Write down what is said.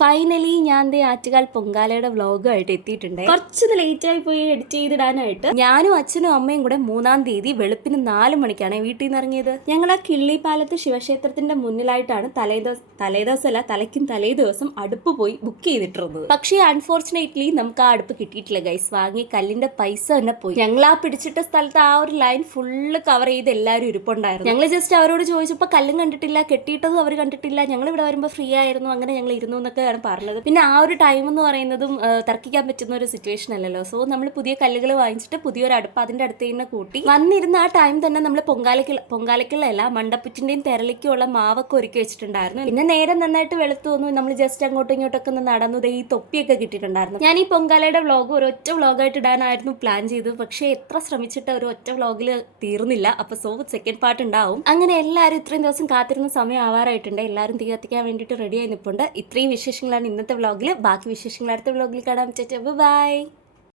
Finally ഞാൻ ആറ്റുകാൽ പൊങ്കാലയുടെ വ്ളോഗുമായിട്ട് എത്തിയിട്ടുണ്ട്. കുറച്ചൊന്ന് ലേറ്റായി പോയി എഡിറ്റ് ചെയ്തിടാനായിട്ട് ഞാനും അച്ഛനും അമ്മയും കൂടെ 3-ാം തീയതി വെളുപ്പിന് 4 മണിക്കാണ് വീട്ടിൽ നിന്ന് ഇറങ്ങിയത്. ഞങ്ങൾ ആ കിള്ളിപ്പാലത്ത് ശിവക്ഷേത്രത്തിന്റെ മുന്നിലായിട്ടാണ് തലേദിവസമല്ല തലയ്ക്കും തലേ ദിവസം അടുപ്പ് പോയി ബുക്ക് ചെയ്തിട്ടുള്ളത്. പക്ഷേ അൺഫോർച്ചുനേറ്റ്ലി നമുക്ക് ആ അടുപ്പ് കിട്ടിയിട്ടില്ല ഗൈസ്. വാങ്ങി കല്ലിന്റെ പൈസ തന്നെ പോയി. ഞങ്ങൾ ആ പിടിച്ചിട്ട സ്ഥലത്ത് ആ ഒരു ലൈൻ ഫുള്ള് കവർ ചെയ്ത് എല്ലാവരും ഇരിപ്പുണ്ടായിരുന്നു. ഞങ്ങൾ ജസ്റ്റ് അവരോട് ചോദിച്ചപ്പോൾ കല്ലും കണ്ടിട്ടില്ല, കെട്ടിയിട്ടതും അവർ കണ്ടിട്ടില്ല, ഞങ്ങൾ ഇവിടെ വരുമ്പോൾ ഫ്രീ ആയിരുന്നു, അങ്ങനെ ഞങ്ങൾ ഇരുന്നു എന്നൊക്കെയാണ് പറഞ്ഞത്. പിന്നെ ആ ഒരു ടൈം എന്ന് പറയുന്നതും തർക്കിക്കാൻ പറ്റുന്ന ഒരു സിറ്റുവേഷൻ അല്ലല്ലോ. സോ നമ്മൾ പുതിയ കല്ലുകൾ വാങ്ങിച്ചിട്ട് പുതിയൊരു അടുപ്പ് അതിന്റെ അടുത്ത് തന്നെ കൂട്ടി വന്നിരുന്ന ആ ടൈം തന്നെ നമ്മൾ പൊങ്കാലയ്ക്കുള്ള മണ്ടപ്പുറ്റിന്റെയും തെരളിക്കുള്ള മാവൊക്കെ ഒരുക്കി വെച്ചിട്ടുണ്ടായിരുന്നു. പിന്നെ നേരെ നന്നായിട്ട് വെളുത്തു വന്നു. നമ്മൾ ജസ്റ്റ് അങ്ങോട്ടും ഇങ്ങോട്ടൊക്കെ ഒന്ന് നടന്നു. ഈ തൊപ്പിയൊക്കെ കിട്ടിയിട്ടുണ്ടായിരുന്നു. ഞാൻ ഈ പൊങ്കാലയുടെ വ്ളോഗ് ഒരൊറ്റ വ്ളോഗായിട്ട് ഇടാനായിരുന്നു പ്ലാൻ ചെയ്തത്. പക്ഷേ എത്ര ശ്രമിച്ചിട്ട് ഒരു ഒറ്റ വ്ളോഗിൽ തീർന്നില്ല. അപ്പൊ സെക്കൻഡ് പാർട്ട് ഉണ്ടാവും. അങ്ങനെ എല്ലാവരും ഇത്രയും ദിവസം കാത്തിരുന്ന സമയം ആവാറായിട്ടുണ്ട്. എല്ലാവരും തീ കത്തിക്കാൻ വേണ്ടിയിട്ട് റെഡി ആയി നിൽപ്പുണ്ട്. ഇത്രയും വിശേഷങ്ങളാണ് ഇന്നത്തെ വ്ളോഗിൽ. ബാക്കി വിശേഷങ്ങൾ അടുത്ത വ്ളോഗിൽ കാണാൻ പറ്റും. ബൈ.